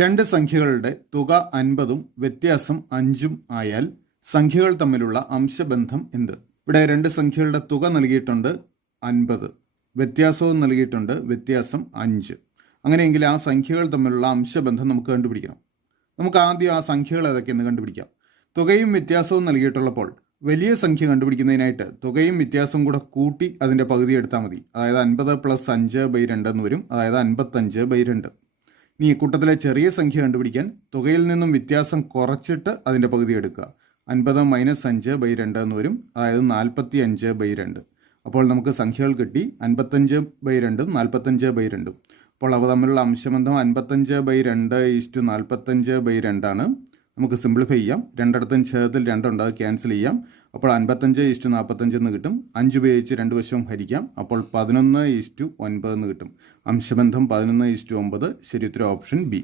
രണ്ട് സംഖ്യകളുടെ തുക 50ഉം വ്യത്യാസം 5ഉം ആയാൽ സംഖ്യകൾ തമ്മിലുള്ള അംശബന്ധം എന്ത്? ഇവിടെ രണ്ട് സംഖ്യകളുടെ തുക നൽകിയിട്ടുണ്ട് 50, വ്യത്യാസവും നൽകിയിട്ടുണ്ട്, വ്യത്യാസം 5. അങ്ങനെയെങ്കിൽ ആ സംഖ്യകൾ തമ്മിലുള്ള അംശബന്ധം നമുക്ക് കണ്ടുപിടിക്കണം. നമുക്ക് ആദ്യം ആ സംഖ്യകൾ ഏതൊക്കെയെന്ന് കണ്ടുപിടിക്കാം. തുകയും വ്യത്യാസവും നൽകിയിട്ടുള്ളപ്പോൾ വലിയ സംഖ്യ കണ്ടുപിടിക്കുന്നതിനായിട്ട് തുകയും വ്യത്യാസവും കൂടെ കൂട്ടി അതിൻ്റെ പകുതി എടുത്താൽ മതി. അതായത് 50 + 5/2 എന്ന് വരും. അതായത് 55/2. ഇനി ഈ കൂട്ടത്തിലെ ചെറിയ സംഖ്യ കണ്ടുപിടിക്കാൻ തുകയിൽ നിന്നും വ്യത്യാസം കുറച്ചിട്ട് അതിൻ്റെ പകുതി എടുക്കുക. 50 - 5/2 എന്ന് വരും. അതായത് 45/2. അപ്പോൾ നമുക്ക് സംഖ്യകൾ കിട്ടി 55/2, 45/2. അപ്പോൾ അവ തമ്മിലുള്ള അംശബന്ധം 55/2 = 45/2 ആണ്. നമുക്ക് സിംപ്ലിഫൈ ചെയ്യാം. രണ്ടിടത്തും ഛേദത്തിൽ 2 ഉണ്ട്, അത് ക്യാൻസൽ ചെയ്യാം. അപ്പോൾ 55/45 എന്ന് കിട്ടും. 5 ഉപയോഗിച്ച് രണ്ട് വശവും ഹരിക്കാം. അപ്പോൾ 11/9 എന്ന് കിട്ടും. അംശബന്ധം 11/9. ശരി ഉത്തരം ഓപ്ഷൻ ബി.